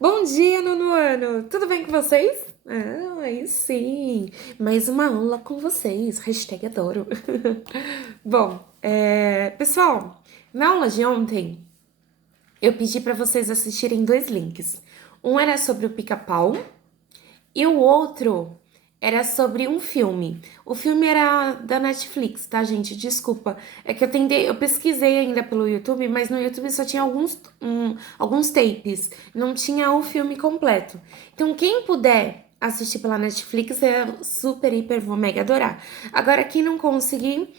Bom dia, nono ano! Tudo bem com vocês? Ah, aí sim! Mais uma aula com vocês. Hashtag adoro. Bom, pessoal, na aula de ontem eu pedi para vocês assistirem dois links. Um era sobre o pica-pau e o outro era sobre um filme. O filme era da Netflix, tá, gente? Desculpa. É que eu pesquisei ainda pelo YouTube, mas no YouTube só tinha alguns tapes. Não tinha o filme completo. Então, quem puder assistir pela Netflix, eu super, hiper, vou mega adorar. Agora, quem não conseguir,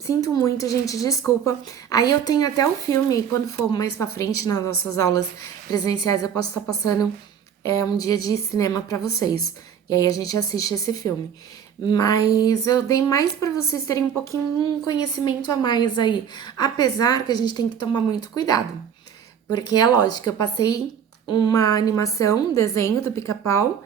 sinto muito, gente, desculpa. Aí eu tenho até o filme, quando for mais pra frente nas nossas aulas presenciais, eu posso estar passando um dia de cinema pra vocês. E aí a gente assiste esse filme. Mas eu dei mais pra vocês terem um pouquinho um conhecimento a mais aí. Apesar que a gente tem que tomar muito cuidado. Porque é lógico, eu passei uma animação, um desenho do Pica-Pau,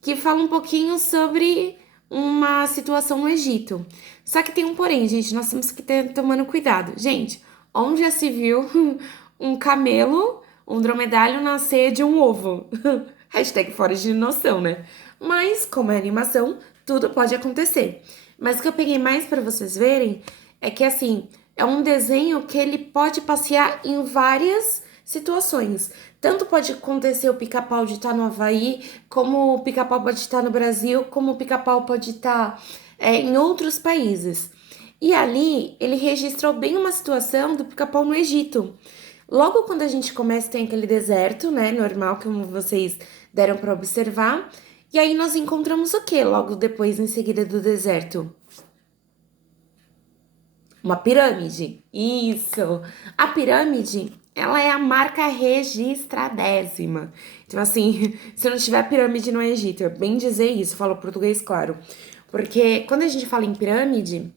que fala um pouquinho sobre uma situação no Egito. Só que tem um porém, gente, nós temos que ter tomando cuidado. Gente, onde já se viu um camelo, um dromedário nascer de um ovo? Hashtag fora de noção, né? Mas, como é animação, tudo pode acontecer. Mas o que eu peguei mais para vocês verem é que, assim, é um desenho que ele pode passear em várias situações. Tanto pode acontecer o pica-pau de estar no Havaí, como o pica-pau pode estar no Brasil, como o pica-pau pode estar em outros países. E ali ele registrou bem uma situação do pica-pau no Egito. Logo quando a gente começa, tem aquele deserto, né? Normal, como vocês deram para observar. E aí nós encontramos o que logo depois, em seguida do deserto? Uma pirâmide. Isso. A pirâmide, ela é a marca registradésima. Então, assim, se não tiver pirâmide no Egito, é bem dizer isso, falo português claro. Porque quando a gente fala em pirâmide,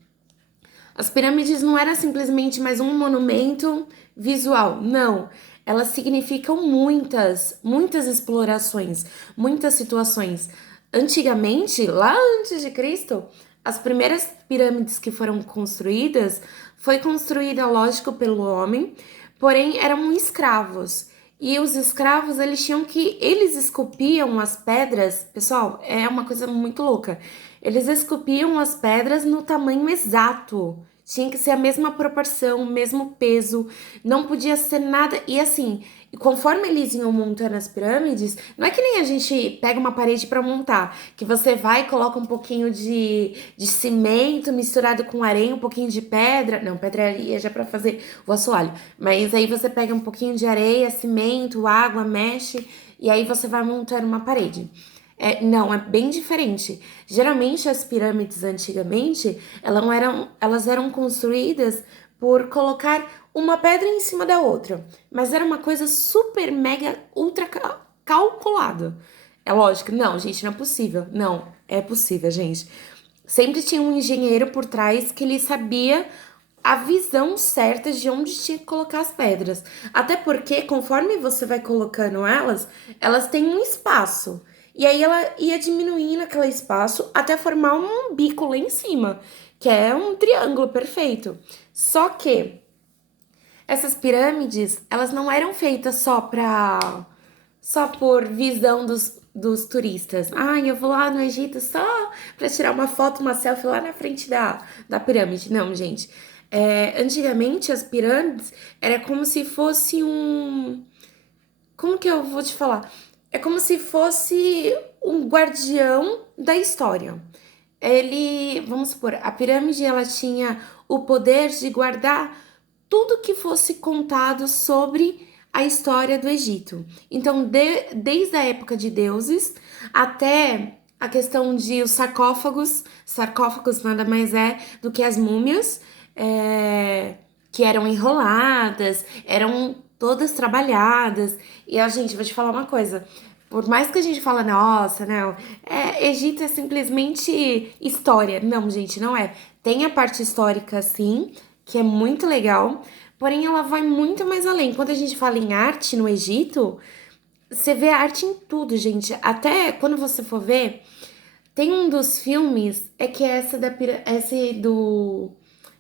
as pirâmides não era simplesmente mais um monumento visual, não. Elas significam muitas explorações, muitas situações. Antigamente, lá antes de Cristo, as primeiras pirâmides que foram construídas foi construída, lógico, pelo homem, porém eram escravos. E os escravos, eles esculpiam as pedras, pessoal, é uma coisa muito louca. Eles esculpiam as pedras no tamanho exato. Tinha que ser a mesma proporção, o mesmo peso, não podia ser nada. E assim, conforme eles iam montando as pirâmides, não é que nem a gente pega uma parede para montar, que você vai e coloca um pouquinho de cimento misturado com areia, um pouquinho de pedra. Não, pedraria já para fazer o assoalho. Mas aí você pega um pouquinho de areia, cimento, água, mexe, e aí você vai montando uma parede. Não, é bem diferente. Geralmente as pirâmides antigamente, elas eram construídas por colocar uma pedra em cima da outra, mas era uma coisa super mega ultra calculada. É lógico, não, gente, não é possível. Não, é possível, gente. Sempre tinha um engenheiro por trás que ele sabia a visão certa de onde tinha que colocar as pedras. Até porque, conforme você vai colocando elas têm um espaço. E aí ela ia diminuindo aquele espaço até formar um bico lá em cima, que é um triângulo perfeito. Só que essas pirâmides, elas não eram feitas só por visão dos turistas. Ah, eu vou lá no Egito só para tirar uma foto, uma selfie lá na frente da pirâmide. Não, gente. Antigamente as pirâmides era como se fosse um. Como que eu vou te falar? É como se fosse um guardião da história. Vamos supor, a pirâmide ela tinha o poder de guardar tudo que fosse contado sobre a história do Egito. Então, desde a época de deuses até a questão de os sarcófagos nada mais é do que as múmias, que eram enroladas, eram todas trabalhadas. E a gente, vou te falar uma coisa. Por mais que a gente fala, nossa, não, Egito é simplesmente história. Não, gente, não é. Tem a parte histórica, sim, que é muito legal, porém ela vai muito mais além. Quando a gente fala em arte no Egito, você vê arte em tudo, gente. Até quando você for ver, tem um dos filmes, é que é esse do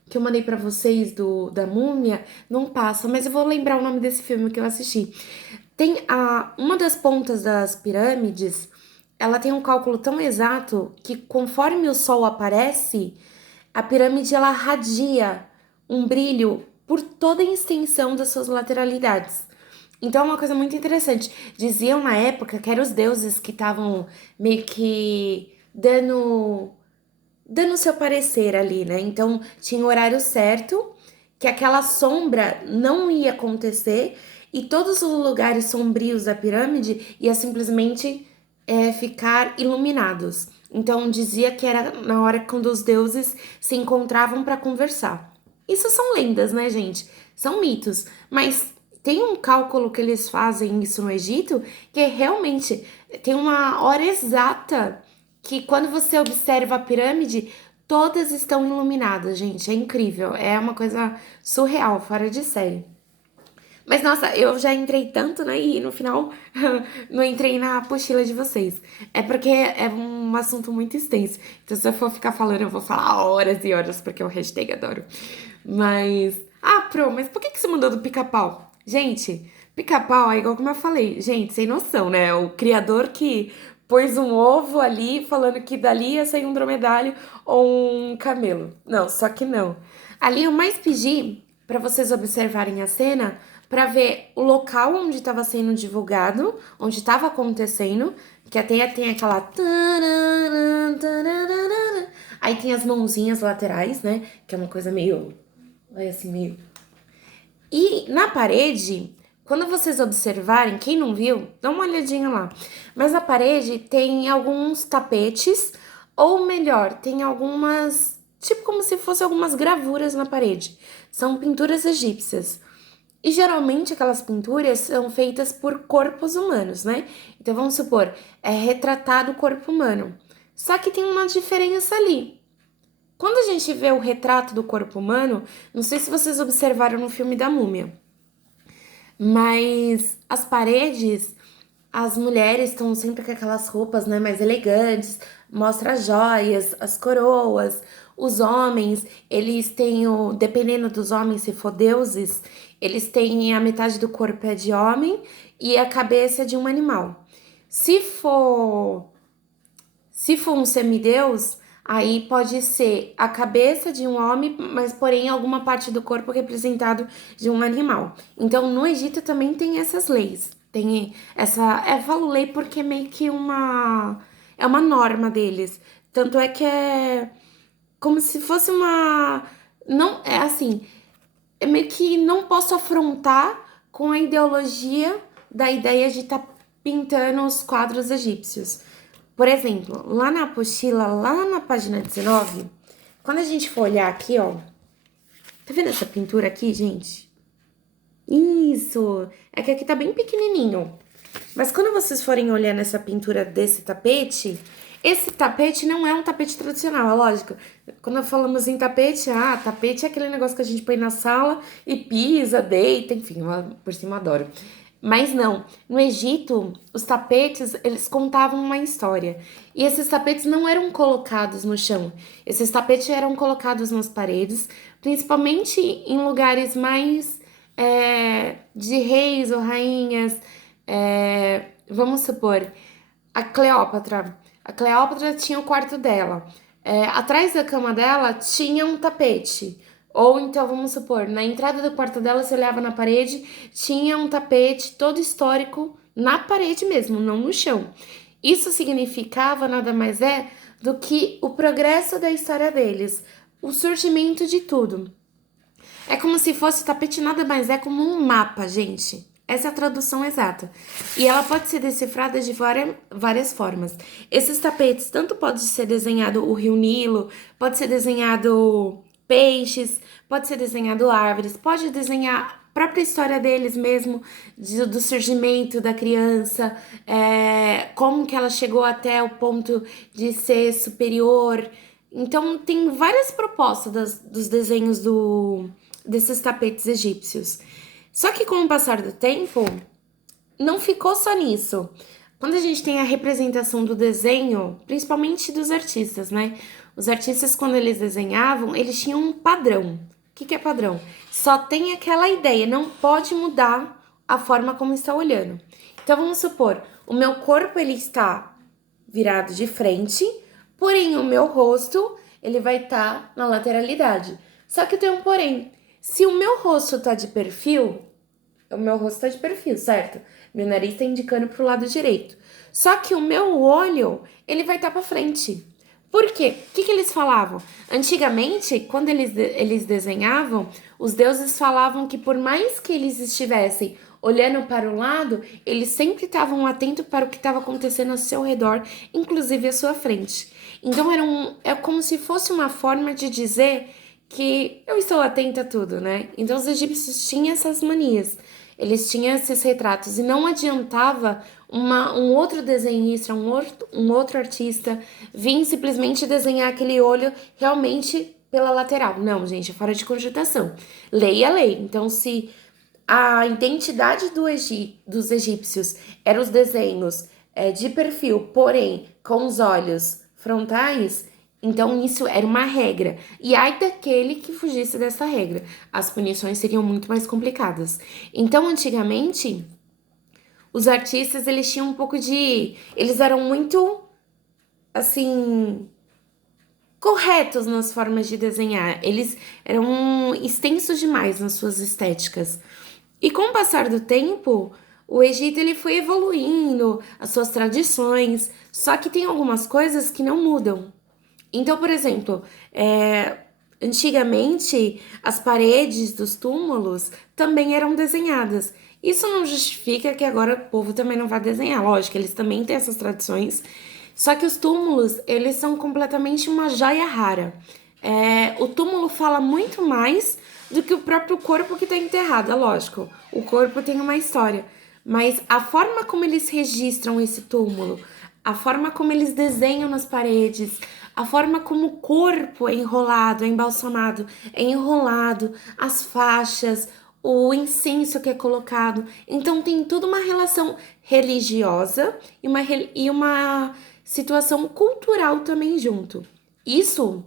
que eu mandei pra vocês da Múmia, não passa, mas eu vou lembrar o nome desse filme que eu assisti. Tem uma das pontas das pirâmides, ela tem um cálculo tão exato que conforme o sol aparece, a pirâmide ela radia um brilho por toda a extensão das suas lateralidades. Então é uma coisa muito interessante. Diziam na época que eram os deuses que estavam meio que dando seu parecer ali, né? Então tinha o horário certo, que aquela sombra não ia acontecer e todos os lugares sombrios da pirâmide ia simplesmente ficar iluminados. Então dizia que era na hora quando os deuses se encontravam para conversar. Isso são lendas, né, gente? São mitos, mas tem um cálculo que eles fazem isso no Egito que é realmente tem uma hora exata que quando você observa a pirâmide, todas estão iluminadas, gente. É incrível. É uma coisa surreal, fora de série. Mas nossa, eu já entrei tanto, né? E no final não entrei na apostila de vocês. É porque é um assunto muito extenso. Então, se eu for ficar falando, eu vou falar horas e horas, porque eu hashtag adoro. Mas. Ah, Pro, mas por que você mudou do pica-pau? Gente, pica-pau é igual como eu falei. Gente, sem noção, né? O criador que pôs um ovo ali, falando que dali ia sair um dromedário ou um camelo. Não, só que não. Ali eu mais pedi para vocês observarem a cena para ver o local onde estava sendo divulgado, onde estava acontecendo, que até tem aquela aí tem as mãozinhas laterais, né? Que é uma coisa meio, vai assim meio. E na parede, quando vocês observarem, quem não viu, dá uma olhadinha lá. Mas na parede tem alguns tapetes, ou melhor, tem algumas, tipo como se fossem algumas gravuras na parede. São pinturas egípcias. E geralmente aquelas pinturas são feitas por corpos humanos, né? Então vamos supor, é retratado o corpo humano. Só que tem uma diferença ali. Quando a gente vê o retrato do corpo humano, não sei se vocês observaram no filme da Múmia, mas as paredes, as mulheres estão sempre com aquelas roupas, né, mais elegantes, mostra as joias, as coroas. Os homens, eles têm dependendo dos homens, se for deuses, eles têm a metade do corpo é de homem e a cabeça é de um animal. Se for se for um semideus, aí pode ser a cabeça de um homem, mas porém alguma parte do corpo representado de um animal. Então, no Egito também tem essas leis. Tem essa, eu falo lei porque é meio que é uma norma deles. Tanto é que é como se fosse uma, não, é assim, é meio que não posso afrontar com a ideologia da ideia de estar pintando os quadros egípcios. Por exemplo, lá na apostila, lá na página 19, quando a gente for olhar aqui, ó, tá vendo essa pintura aqui, gente? Isso, é que aqui tá bem pequenininho. Mas quando vocês forem olhar nessa pintura desse tapete, esse tapete não é um tapete tradicional, é lógico. Quando falamos em tapete, tapete é aquele negócio que a gente põe na sala e pisa, deita, enfim, por cima eu adoro. Mas não, no Egito, os tapetes, eles contavam uma história. E esses tapetes não eram colocados no chão. Esses tapetes eram colocados nas paredes, principalmente em lugares mais de reis ou rainhas. Vamos supor, a Cleópatra. A Cleópatra tinha o quarto dela. Atrás da cama dela tinha um tapete. Ou então, vamos supor, na entrada do quarto dela, você olhava na parede, tinha um tapete todo histórico na parede mesmo, não no chão. Isso significava nada mais do que o progresso da história deles, o surgimento de tudo. É como se fosse o tapete, nada mais é como um mapa, gente. Essa é a tradução exata. E ela pode ser decifrada de várias formas. Esses tapetes, tanto pode ser desenhado o rio Nilo, pode ser desenhado peixes, pode ser desenhado árvores, pode desenhar a própria história deles mesmo, do surgimento da criança, como que ela chegou até o ponto de ser superior. Então, tem várias propostas dos desenhos desses tapetes egípcios. Só que com o passar do tempo, não ficou só nisso. Quando a gente tem a representação do desenho, principalmente dos artistas, né? Os artistas, quando eles desenhavam, eles tinham um padrão. O que é padrão? Só tem aquela ideia, não pode mudar a forma como está olhando. Então, vamos supor, o meu corpo ele está virado de frente, porém o meu rosto ele vai estar na lateralidade. Só que tem um porém. Se o meu rosto tá de perfil, o meu rosto tá de perfil, certo? Meu nariz tá indicando pro lado direito. Só que o meu olho, ele vai estar para frente. Por quê? O que eles falavam? Antigamente, quando eles desenhavam, os deuses falavam que por mais que eles estivessem olhando para o lado, eles sempre estavam atentos para o que estava acontecendo ao seu redor, inclusive à sua frente. Então é como se fosse uma forma de dizer que eu estou atenta a tudo, né? Então os egípcios tinham essas manias. Eles tinham esses retratos e não adiantava um outro desenhista, um outro artista vir simplesmente desenhar aquele olho realmente pela lateral. Não, gente, é fora de cogitação. Lei é lei. Então, se a identidade dos egípcios eram os desenhos de perfil, porém com os olhos frontais, então isso era uma regra. E ai daquele que fugisse dessa regra. As punições seriam muito mais complicadas. Então, antigamente, os artistas, eles tinham um pouco de... Eles eram muito, assim, corretos nas formas de desenhar. Eles eram extensos demais nas suas estéticas. E com o passar do tempo, o Egito ele foi evoluindo, as suas tradições, só que tem algumas coisas que não mudam. Então, por exemplo, antigamente as paredes dos túmulos também eram desenhadas. Isso não justifica que agora o povo também não vai desenhar. Lógico, eles também têm essas tradições. Só que os túmulos, eles são completamente uma joia rara. O túmulo fala muito mais do que o próprio corpo que está enterrado. É lógico, o corpo tem uma história. Mas a forma como eles registram esse túmulo, a forma como eles desenham nas paredes, a forma como o corpo é enrolado, é embalsamado, é enrolado, as faixas, o incenso que é colocado. Então tem tudo uma relação religiosa e uma situação cultural também junto. Isso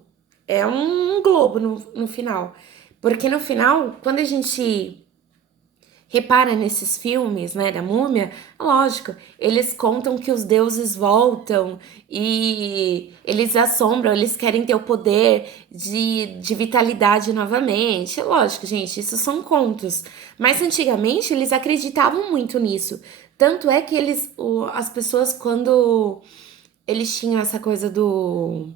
é um globo no final. Porque no final, quando a gente repara nesses filmes, né, da múmia, lógico, eles contam que os deuses voltam e eles assombram, eles querem ter o poder de vitalidade novamente. Lógico, gente, isso são contos. Mas antigamente eles acreditavam muito nisso. Tanto é que as pessoas, quando eles tinham essa coisa do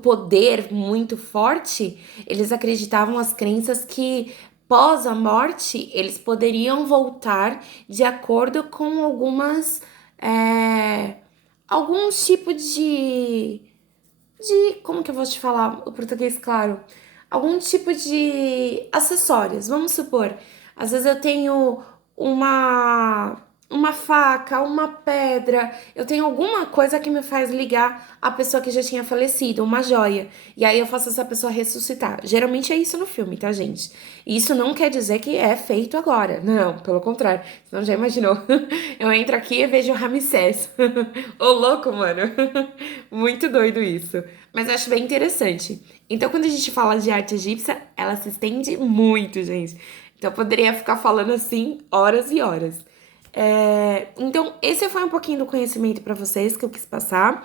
poder muito forte, eles acreditavam as crenças que pós a morte eles poderiam voltar de acordo com alguns tipos de como que eu vou te falar o português claro? Algum tipo de acessórios. Vamos supor, às vezes eu tenho uma faca, uma pedra, eu tenho alguma coisa que me faz ligar a pessoa que já tinha falecido, uma joia. E aí eu faço essa pessoa ressuscitar. Geralmente é isso no filme, tá, gente? E isso não quer dizer que é feito agora. Não, pelo contrário. Senão já imaginou. Eu entro aqui e vejo o Ramsés. Ô, louco, mano. Muito doido isso. Mas eu acho bem interessante. Então, quando a gente fala de arte egípcia, ela se estende muito, gente. Então, eu poderia ficar falando assim horas e horas. Então, esse foi um pouquinho do conhecimento para vocês que eu quis passar.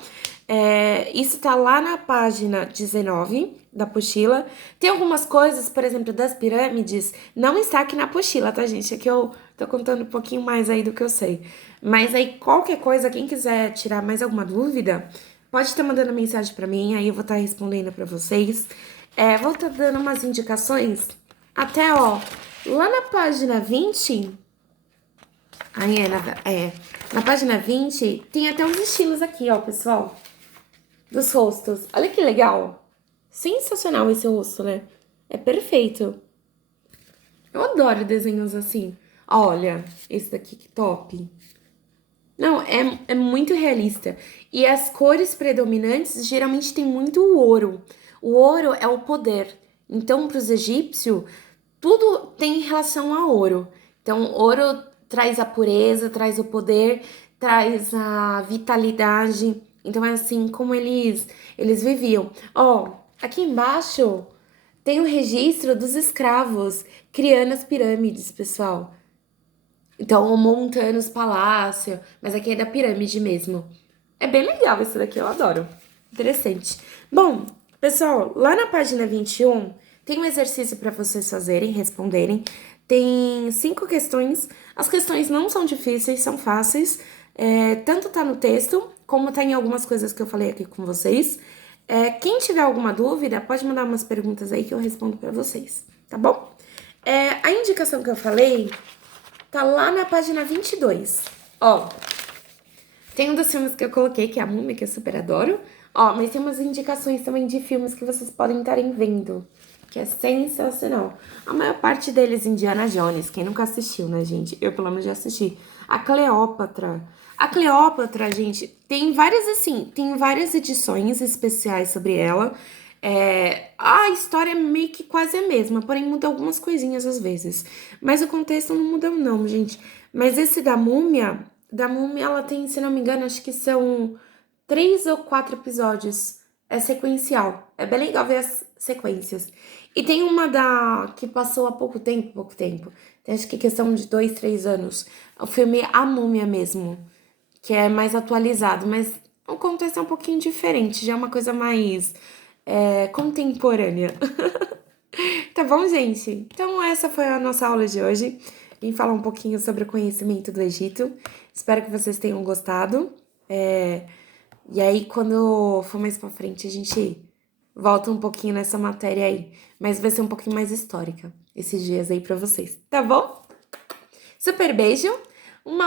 Isso tá lá na página 19 da apostila. Tem algumas coisas, por exemplo, das pirâmides, não está aqui na apostila, tá, gente? É que eu tô contando um pouquinho mais aí do que eu sei. Mas aí, qualquer coisa, quem quiser tirar mais alguma dúvida, pode estar mandando mensagem para mim, aí eu vou estar respondendo para vocês. Vou estar dando umas indicações. Até, ó, lá na página 20. Aí na página 20 tem até uns estilos aqui, ó, pessoal, dos rostos. Olha que legal. Sensacional esse rosto, né? É perfeito. Eu adoro desenhos assim. Olha, esse daqui que top. Não, é muito realista. E as cores predominantes geralmente tem muito o ouro. O ouro é o poder. Então, para os egípcios, tudo tem relação a ouro. Então, ouro traz a pureza, traz o poder, traz a vitalidade. Então, é assim como eles viviam. Ó, aqui embaixo tem o registro dos escravos criando as pirâmides, pessoal. Então, montando os palácios, mas aqui é da pirâmide mesmo. É bem legal esse daqui, eu adoro. Interessante. Bom, pessoal, lá na página 21 tem um exercício para vocês fazerem, responderem. Tem 5 questões. As questões não são difíceis, são fáceis. Tanto tá no texto, como tá em algumas coisas que eu falei aqui com vocês. Quem tiver alguma dúvida, pode mandar umas perguntas aí que eu respondo para vocês, tá bom? A indicação que eu falei tá lá na página 22. Ó, tem um dos filmes que eu coloquei, que é a Múmia, que eu super adoro. Ó, mas tem umas indicações também de filmes que vocês podem estarem vendo, que é sensacional. A maior parte deles, Indiana Jones. Quem nunca assistiu, né, gente? Eu, pelo menos, já assisti. A Cleópatra. A Cleópatra, gente, tem várias, assim, tem várias edições especiais sobre ela. A história é meio que quase a mesma, porém muda algumas coisinhas às vezes. Mas o contexto não muda, não, gente. Mas esse da Múmia, ela tem, se não me engano, acho que são 3 ou 4 episódios. É sequencial. É bem legal ver as sequências. E tem uma que passou há pouco tempo. Tem, acho que questão de 2, 3 anos. O filme A Múmia mesmo, que é mais atualizado, mas o contexto é um pouquinho diferente, já é uma coisa mais contemporânea. Tá bom, gente? Então, essa foi a nossa aula de hoje. Vim falar um pouquinho sobre o conhecimento do Egito. Espero que vocês tenham gostado. E aí, quando for mais pra frente, a gente volta um pouquinho nessa matéria aí. Mas vai ser um pouquinho mais histórica esses dias aí pra vocês, tá bom? Super beijo